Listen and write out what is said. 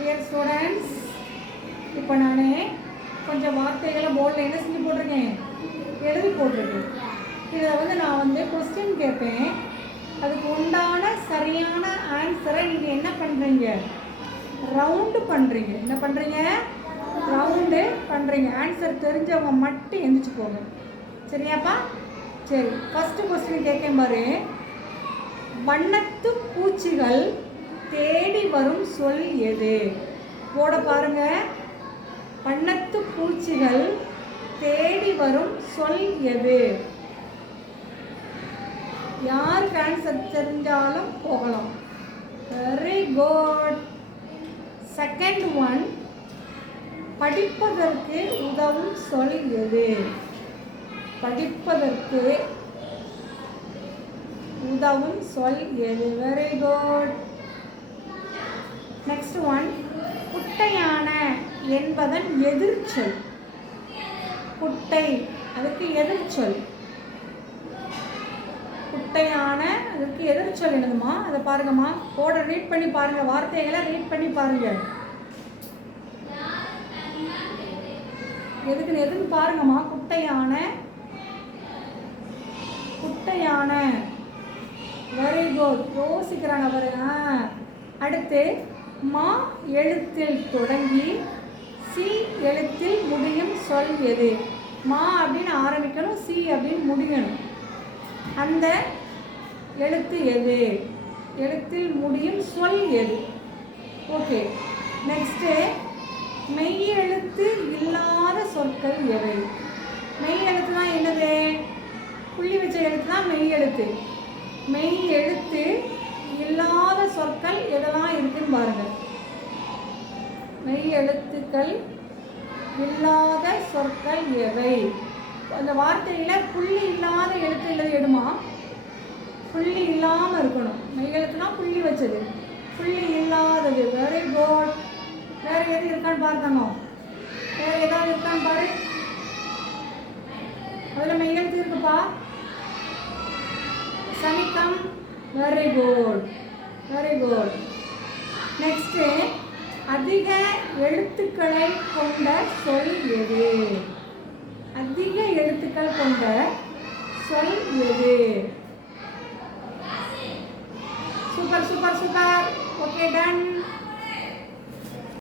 Dear students, இப்போ நான் கொஞ்சம் வார்த்தைகளை போர்டில் என்ன செஞ்சு போட்டிருக்கேன், எழுதி போட்டிருக்கேன். இதில் நான் கொஸ்டின் கேட்பேன். அதுக்கு உண்டான சரியான ஆன்சரை நீங்கள் என்ன பண்ணுறீங்க, ரவுண்டு பண்ணுறீங்க. என்ன பண்ணுறீங்க, ரவுண்டு பண்ணுறீங்க. ஆன்சர் தெரிஞ்சவங்க மட்டும் எந்திரிச்சு போங்க. சரியாப்பா? சரி, ஃபஸ்ட்டு கொஸ்டின் கேட்கேன் பாரு. வண்ணத்து பூச்சிகள் தேடி வரும் சொல் எது? போட பாருங்க. வண்ணத்து பூச்சிகள் தேடி வரும் சொல் எது? யாருக்கு ஆன்சர் தெரிஞ்சாலும் போகலாம். Very good. செகண்ட் ஒன், படிப்பதற்கு உதவும் சொல் எது? படிப்பதற்கு உதவும் சொல் எது? Very good. நெக்ஸ்ட் ஒன், குட்டையான என்பதன் எதிர்ச்சொல். குட்டை, அதுக்கு எதிர்ச்சொல். குட்டையான அதுக்கு எதிர்ச்சொல் என்னதுமா? அதை பாருங்கம்மா, போட ரீட் பண்ணி பாருங்க, வார்த்தைகளை ரீட் பண்ணி பாருங்க. எதுன்னு பாருங்கம்மா. குட்டையான, குட்டையான. Very good. யோசிக்கிறாங்க பாருங்க. அடுத்து, மா எழுத்தில் தொடங்கி சி எழுத்தில் முடியும் சொல் எது? மா அப்படின்னு ஆரம்பிக்கணும், சி அப்படின்னு முடியணும். அந்த எழுத்து எது? எழுத்தில் முடியும் சொல் எது? ஓகே. நெக்ஸ்ட்டு, மெய் எழுத்து இல்லாத சொற்கள் எவை? மெய் எழுத்து தான் என்னது? புள்ளி வச்ச எழுத்து தான் மெய் எழுத்து. மெய் எழுத்து இல்லாத சொற்கள் எதெல்லாம் இருக்குன்னு பாருங்க. மெய் எழுத்துக்கள் இல்லாத சொற்கள் எவை? அந்த வார்த்தையில் புள்ளி இல்லாத எழுத்து இல்லது எடுமா? புள்ளி இல்லாமல் இருக்கணும். மெய் எழுத்துனா புள்ளி வச்சது, புள்ளி இல்லாதது. Very good. வேறு எது இருக்கான்னு பாருங்க. வேறு ஏதாவது இருக்கான்னு பாரு. அதில் மெய் எழுத்து இருக்குப்பா. சனிக்கம். Very good, very good. Next, அதிக எழுத்துக்களை கொண்ட சொல் எது? அதிக எழுத்துக்கள் கொண்ட சொல் எது? Super super super. Okay, ton.